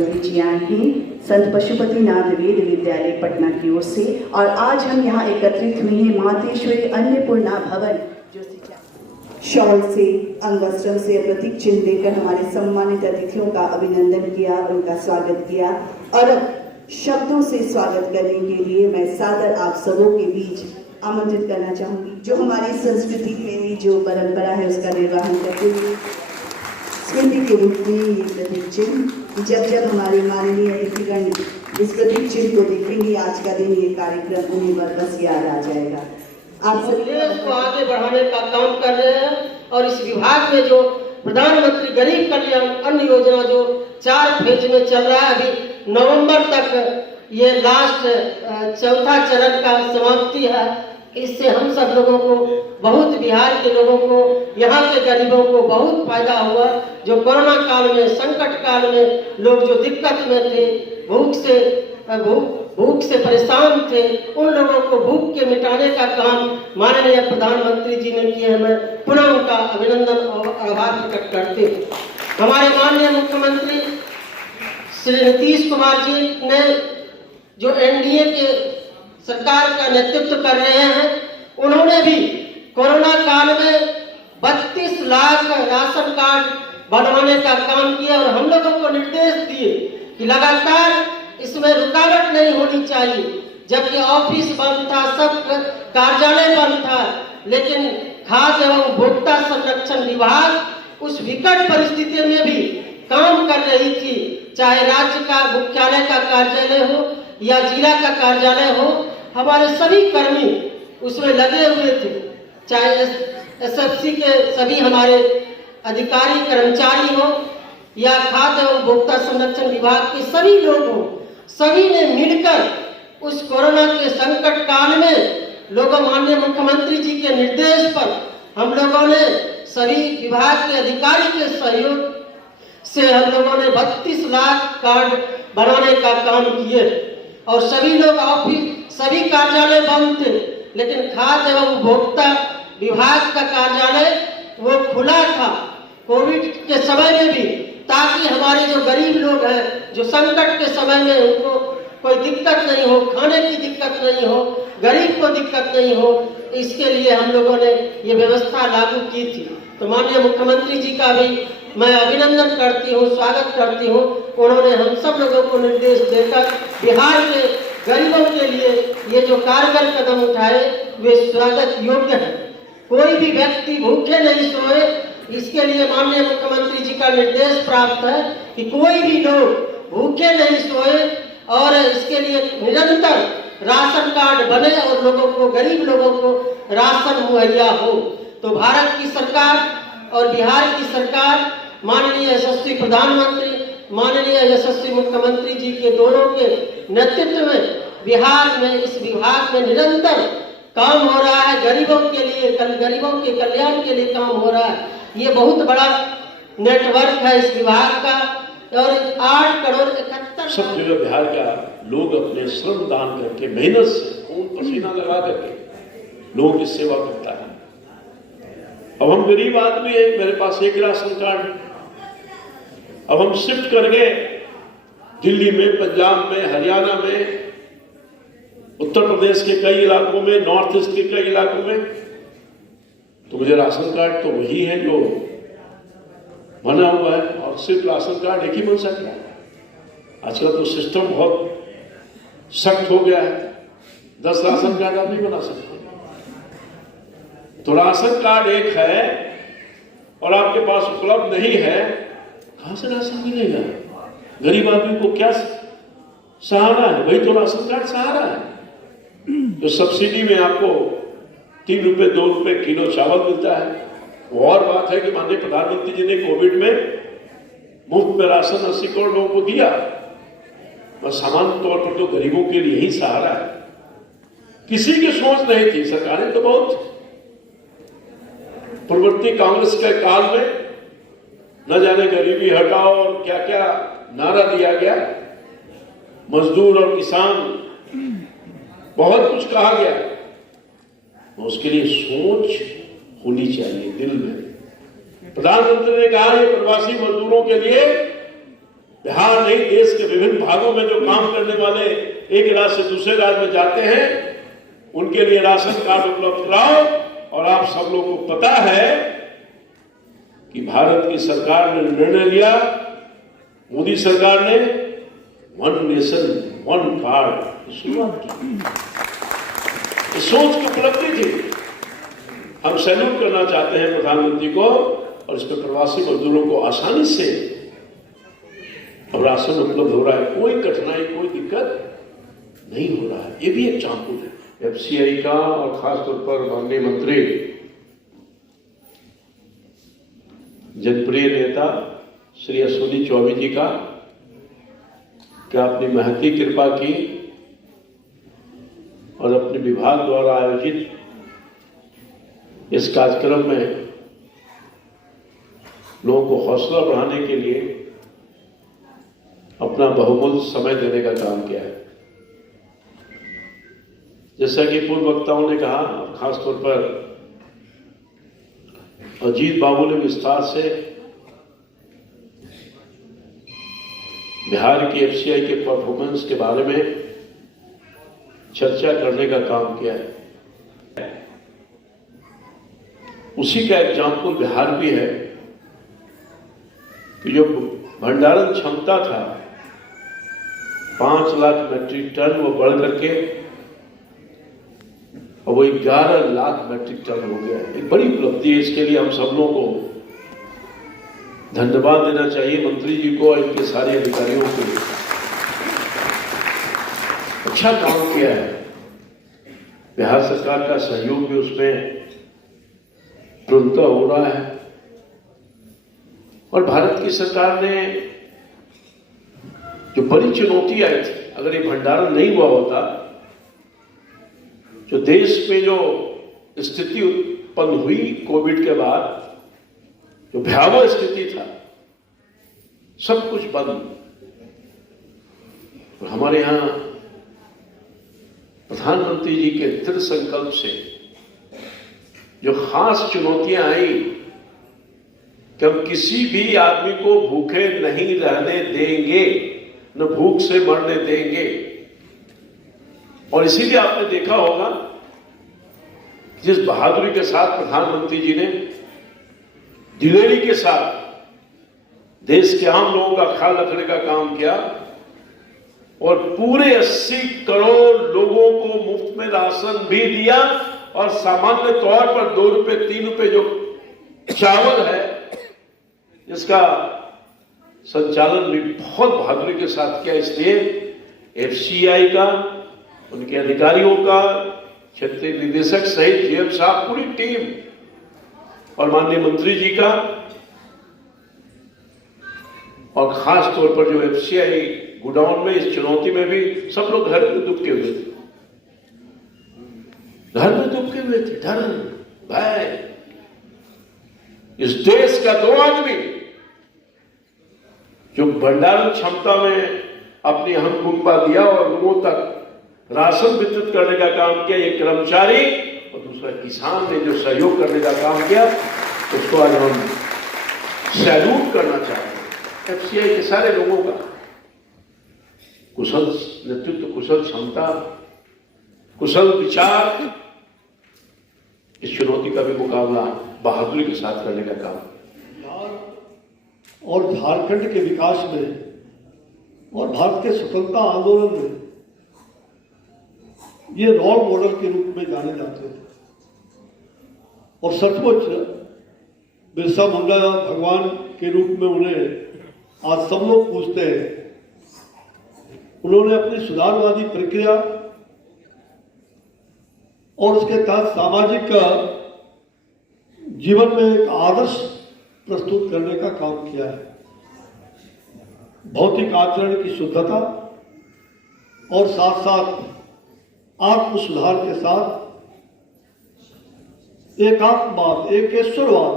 श्रावणी जी आई हैं संत पशुपतिनाथ वेद विद्यालय पटना की ओर से, और आज हम यहाँ एकत्रित हुए हैं मातेश्वरी अन्नपूर्णा भवन जो शॉल से अंगवस्त्रम से प्रतीक चिन्ह देकर हमारे सम्मानित अतिथियों का अभिनंदन किया, उनका स्वागत किया। और अब शब्दों से स्वागत करने के लिए मैं सादर आप सबों के बीच आमंत्रित करना चाहूंगी, जो हमारी संस्कृति में जो परंपरा है उसका निर्वहन करते हुए स्मृति के रूप में ये प्रतीक चिन्ह, जब जब हमारे माननीय अतिथिगण इस प्रतीक चिन्ह को देखेंगे आज का दिन, ये कार्यक्रम उन्हें बस याद आ जाएगा। आप को आगे बढ़ाने का काम कर रहे हैं, और इस विभाग में जो प्रधानमंत्री गरीब कल्याण अन्न योजना जो 4 फेज में चल रहा है, अभी नवंबर तक ये लास्ट चौथा चरण का समाप्ति है। इससे हम सब लोगों को बहुत, बिहार के लोगों को, यहाँ के गरीबों को बहुत फायदा हुआ। जो कोरोना काल में, संकट काल में लोग जो दिक्कत में थे, भूख से परेशान थे, उन लोगों को भूख के मिटाने का काम माननीय प्रधानमंत्री जी ने किया है। मैं पुनः उनका अभिनंदन और आभार प्रकट करते हैं। हमारे माननीय मुख्यमंत्री श्री नीतीश कुमार जी ने जो एनडीए के सरकार का नेतृत्व कर रहे हैं, उन्होंने भी कोरोना काल में 32 लाख राशन कार्ड बनवाने का काम किया, और हम लोगों को निर्देश दिए कि लगातार इसमें रुकावट नहीं होनी चाहिए। जबकि ऑफिस बंद था, सब कार्यालय बंद था, लेकिन खाद्य एवं उपभोक्ता संरक्षण विभाग उस विकट परिस्थिति में भी काम कर रही थी। चाहे राज्य का मुख्यालय का कार्यालय हो या जिला का कार्यालय हो, हमारे सभी कर्मी उसमें लगे हुए थे। चाहे एसएफसी के सभी हमारे अधिकारी कर्मचारी हो या खाद्य एवं उपभोक्ता संरक्षण विभाग के सभी लोग हो, सभी ने मिलकर उस कोरोना के संकट काल में लोगों, माननीय मुख्यमंत्री जी के निर्देश पर हम लोगों ने सभी विभाग के अधिकारी के सहयोग से हम लोगों ने 32 लाख कार्ड बनाने का काम किए, और सभी लोग ऑफिस, सभी कार्यालय बंद थे, लेकिन खाद्य एवं उपभोक्ता विभाग का कार्यालय वो खुला था कोविड के समय में भी, ताकि हमारे जो गरीब लोग हैं, जो संकट के समय में उनको कोई दिक्कत नहीं हो, खाने की दिक्कत नहीं हो, गरीब को दिक्कत नहीं हो, इसके लिए हम लोगों ने ये व्यवस्था लागू की थी। तो माननीय मुख्यमंत्री जी का भी मैं अभिनंदन करती हूँ, स्वागत करती हूँ। उन्होंने हम सब लोगों को निर्देश देकर बिहार के गरीबों के लिए ये जो कारगर कदम उठाए वे स्वागत योग्य है। कोई भी व्यक्ति भूखे नहीं सोए, इसके लिए माननीय मुख्यमंत्री जी का निर्देश प्राप्त है कि कोई भी लोग भूखे नहीं सोए, और इसके लिए निरंतर राशन कार्ड बने और लोगों को, गरीब लोगों को राशन मुहैया हो। तो भारत की सरकार और बिहार की सरकार, माननीय यशस्वी प्रधानमंत्री, माननीय यशस्वी मुख्यमंत्री जी के दोनों के नेतृत्व में बिहार में इस विभाग में निरंतर काम हो रहा है। गरीबों के लिए, गरीबों के कल्याण के लिए काम हो रहा है। ये बहुत बड़ा नेटवर्क है इस विभाग का, और 8 करोड़ 71 सब जगह बिहार का लोग अपने श्रम दान करके, मेहनत से, खून पसीना लगा करके लोगों की सेवा करता है। अब हम गरीब आदमी है, मेरे पास एक राशन कार्ड, अब हम शिफ्ट कर गए दिल्ली में, पंजाब में, हरियाणा में, उत्तर प्रदेश के कई इलाकों में, नॉर्थ ईस्ट के कई इलाकों में, तो मुझे राशन कार्ड तो वही है जो बना हुआ है, और सिर्फ राशन कार्ड एक ही बन सकता है। आजकल तो सिस्टम बहुत सख्त हो गया है, 10 राशन कार्ड आप नहीं बना सकते। तो राशन कार्ड एक है और आपके पास उपलब्ध नहीं है, कहां से राशन मिलेगा? गरीब आदमी को क्या सहारा है? वही तो राशन कार्ड सहारा है। जो सब्सिडी में आपको 3 रुपए 2 रुपए किलो चावल मिलता है, वो और बात है कि माननीय प्रधानमंत्री जी ने कोविड में मुफ्त में राशन 80 करोड़ लोगों को दिया, बस सामान्य तौर पर तो गरीबों के लिए ही सहारा है। किसी की सोच नहीं थी। सरकारें तो बहुत पूर्ववर्ती कांग्रेस के काल में न जाने गरीबी हटाओ और क्या क्या नारा दिया गया, मजदूर और किसान, बहुत कुछ कहा गया। तो उसके लिए सोच होनी चाहिए दिल में। प्रधानमंत्री ने कहा ये प्रवासी मजदूरों के लिए बिहार नहीं, देश के विभिन्न भागों में जो काम करने वाले एक राज्य से दूसरे राज्य में जाते हैं, उनके लिए राशन कार्ड उपलब्ध कराओ। और आप सब लोगों को पता है कि भारत की सरकार ने निर्णय लिया, मोदी सरकार ने, वन नेशन वन कार्ड की शुरुआत की। इस सोच की उपलब्धि थी। हम सैल्यूट करना चाहते हैं प्रधानमंत्री को, और इस पर प्रवासी मजदूरों को आसानी से अब राशन उपलब्ध हो रहा है, कोई कठिनाई कोई दिक्कत नहीं हो रहा है। ये भी एक एग्जाम्पल है एफसीआई का, और खासतौर पर माननीय मंत्री जनप्रिय नेता श्री अश्विनी चौबे जी का, क्या अपनी महती कृपा की और अपने विभाग द्वारा आयोजित इस कार्यक्रम में लोगों को हौसला बढ़ाने के लिए अपना बहुमूल्य समय देने का काम किया है। जैसा कि पूर्व वक्ताओं ने कहा, खासतौर पर अजीत बाबू ने विस्तार से बिहार की एफसीआई के परफॉर्मेंस के बारे में चर्चा करने का काम किया है। उसी का एग्जाम्पल बिहार भी है कि जो भंडारण क्षमता था 5 लाख मैट्रिक टन, वो बढ़ करके और वो 11 लाख मैट्रिक टन हो गया। एक बड़ी उपलब्धि है। इसके लिए हम सब लोगों को धन्यवाद देना चाहिए, मंत्री जी को और इनके सारे अधिकारियों को। अच्छा काम किया है। बिहार सरकार का सहयोग भी उसमें तुरंत हो रहा है। और भारत की सरकार ने जो बड़ी चुनौती आई थी, अगर ये भंडारण नहीं हुआ होता, जो देश में जो स्थिति उत्पन्न हुई कोविड के बाद, जो भयावह स्थिति था, सब कुछ बंद। और हमारे यहां प्रधानमंत्री जी के दृढ़ संकल्प से जो खास चुनौतियां आई कि हम किसी भी आदमी को भूखे नहीं रहने देंगे, न भूख से मरने देंगे। और इसीलिए आपने देखा होगा जिस बहादुरी के साथ प्रधानमंत्री जी ने दिलेरी के साथ देश के आम लोगों का ख्याल रखने का काम किया और पूरे 80 करोड़ लोगों को मुफ्त में राशन भी दिया। और सामान्य तौर पर 2 रुपए 3 रुपए जो चावल है, इसका संचालन भी बहुत बहादुरी के साथ किया। इसलिए एफसीआई का, उनके अधिकारियों का, क्षेत्रीय निदेशक सहित जीएम साहब, पूरी टीम और माननीय मंत्री जी का, और खास तौर पर जो एफसीआई गोडाउन में इस चुनौती में भी सब लोग घर में दुबके हुए थे, घर में दुबके हुए थे, डर भय। इस देश का 2 आदमी जो भंडारण क्षमता में अपनी अहम भूमिका दिया और लोगों तक राशन वितरित करने का काम किया, एक कर्मचारी और दूसरा किसान ने जो सहयोग करने का काम किया, उसको आज हम सैल्यूट करना चाहते हैं। एफसीआई के सारे लोगों का कुशल नेतृत्व, कुशल क्षमता, कुशल विचार, इस चुनौती का भी मुकाबला बहादुरी के साथ करने का काम। और झारखंड के विकास में और भारत के स्वतंत्रता आंदोलन में ये रोल मॉडल के रूप में जाने जाते थे। और सचमुच बिरसा मुंडा भगवान के रूप में उन्हें आज सब लोग पूछते हैं। उन्होंने अपनी सुधारवादी प्रक्रिया और उसके तहत सामाजिक जीवन में एक आदर्श प्रस्तुत करने का काम किया है। भौतिक आचरण की शुद्धता और साथ साथ आत्म सुधार के साथ एकात्मवाद, एकेश्वरवाद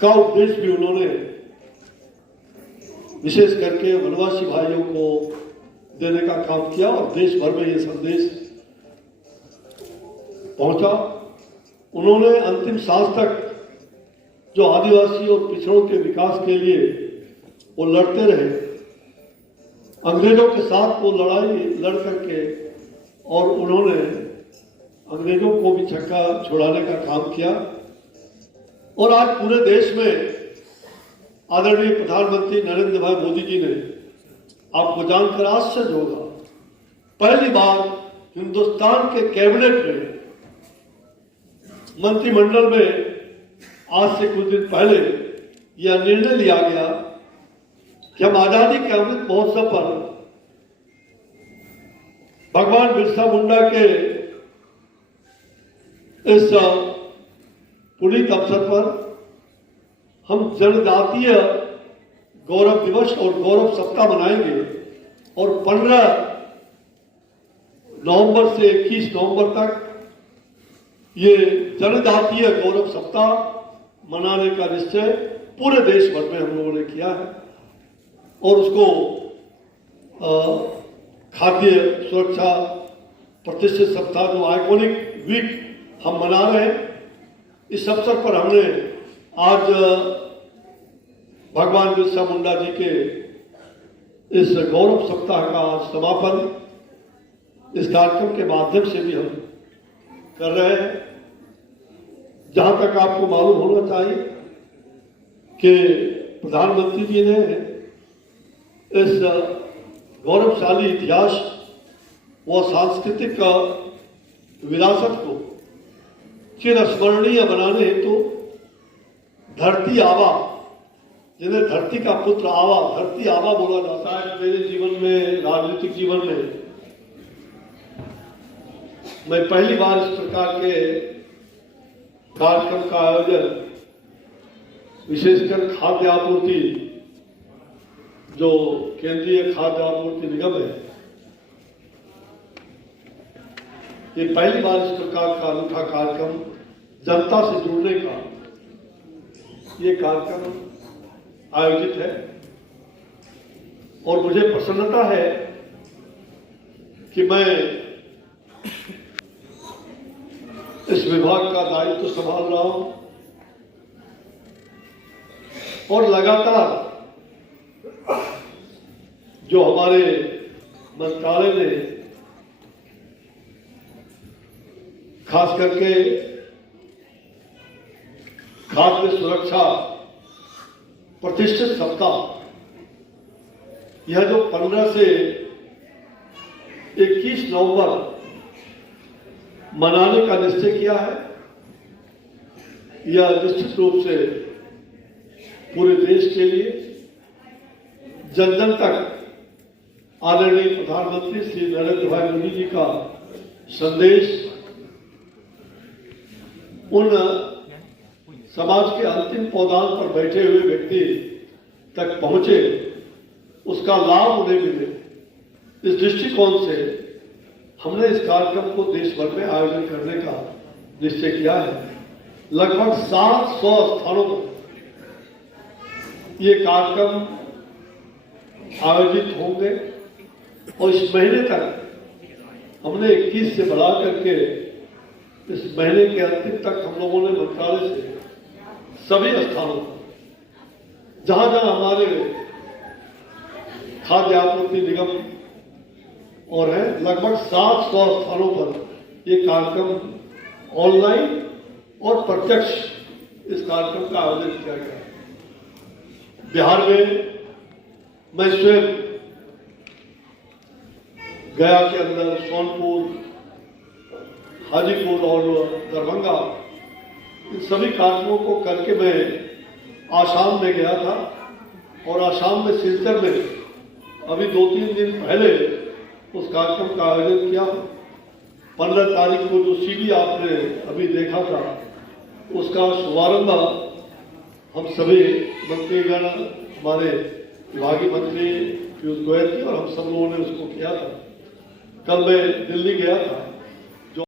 का उपदेश भी उन्होंने विशेष करके वनवासी भाइयों को देने का काम किया और देश भर में ये संदेश पहुंचा। उन्होंने अंतिम सांस तक जो आदिवासी और पिछड़ों के विकास के लिए वो लड़ते रहे, अंग्रेजों के साथ वो लड़ाई लड़ करके और उन्होंने अंग्रेजों को भी छक्का छुड़ाने का काम किया। और आज पूरे देश में आदरणीय प्रधानमंत्री नरेंद्र भाई मोदी जी ने, आपको जानकर आश्चर्य होगा, पहली बार हिंदुस्तान के कैबिनेट में, मंत्रिमंडल में आज से कुछ दिन पहले यह निर्णय लिया गया कि हम आजादी के अमृत महोत्सव पर भगवान बिरसा मुंडा के इस पुनीत अवसर पर हम जनजातीय गौरव दिवस और गौरव सप्ताह मनाएंगे और 15 नवंबर से 21 नवंबर तक ये जनजातीय गौरव सप्ताह मनाने का निश्चय पूरे देश भर में हम लोगों ने किया है। और उसको खाद्य सुरक्षा प्रतिष्ठित सप्ताह, जो आइकॉनिक वीक हम मना रहे हैं, इस अवसर पर हमने आज भगवान बिरसा मुंडा जी के इस गौरव सप्ताह का समापन इस कार्यक्रम के माध्यम से भी हम कर रहे हैं। जहां तक आपको मालूम होना चाहिए कि प्रधानमंत्री जी ने इस गौरवशाली इतिहास व सांस्कृतिक विरासत को चिरस्मरणीय बनाने हेतु धरती आबा, जिन्हें धरती का पुत्र आवा, धरती आबा बोला जाता है। मेरे जीवन में, राजनीतिक जीवन में मैं पहली बार इस प्रकार के कार्यक्रम का आयोजन, विशेषकर खाद्य आपूर्ति, जो केंद्रीय खाद्य आपूर्ति निगम है, ये पहली बार इस प्रकार का अनूठा कार्यक्रम जनता से जुड़ने का ये कार्यक्रम आयोजित है। और मुझे प्रसन्नता है कि मैं इस विभाग का दायित्व संभाल रहा हूं और लगातार जो हमारे मंत्रालय ने खास करके खाद्य सुरक्षा प्रतिष्ठित सप्ताह, यह जो 15 से 21 नवंबर मनाने का निश्चय किया है, यह निश्चित रूप से पूरे देश के लिए, जन जन तक आदरणीय प्रधानमंत्री श्री नरेंद्र भाई मोदी जी का संदेश उन समाज के अंतिम पौधान पर बैठे हुए व्यक्ति तक पहुंचे, उसका लाभ उन्हें मिले, इस दृष्टिकोण से हमने इस कार्यक्रम को देश भर में आयोजन करने का निश्चय किया है। लगभग 700 स्थानों पर ये कार्यक्रम आयोजित होंगे और इस महीने तक हमने 21 से बढ़ा करके इस महीने के अंतिम तक हम लोगों ने मंत्रालय से सभी स्थानों पर जहां जहां हमारे खाद्य आपूर्ति निगम और है, लगभग 700 स्थानों पर ये कार्यक्रम ऑनलाइन और प्रत्यक्ष इस कार्यक्रम का आयोजन किया गया। बिहार में मैं स्वयं गया के अंदर, सोनपुर, हाजीपुर और दरभंगा, इन सभी कार्यक्रमों को करके मैं आसाम में गया था और आसाम में सिलचर में अभी 2-3 दिन पहले उस कार्यक्रम का आयोजन किया। 15 तारीख को जो सीडी आपने अभी देखा था, उसका शुभारंभ हम सभी मंत्रीगण, हमारे विभागीय मंत्री पीयूष गोयल जी और हम सब लोगों ने उसको किया था। कल मैं दिल्ली गया था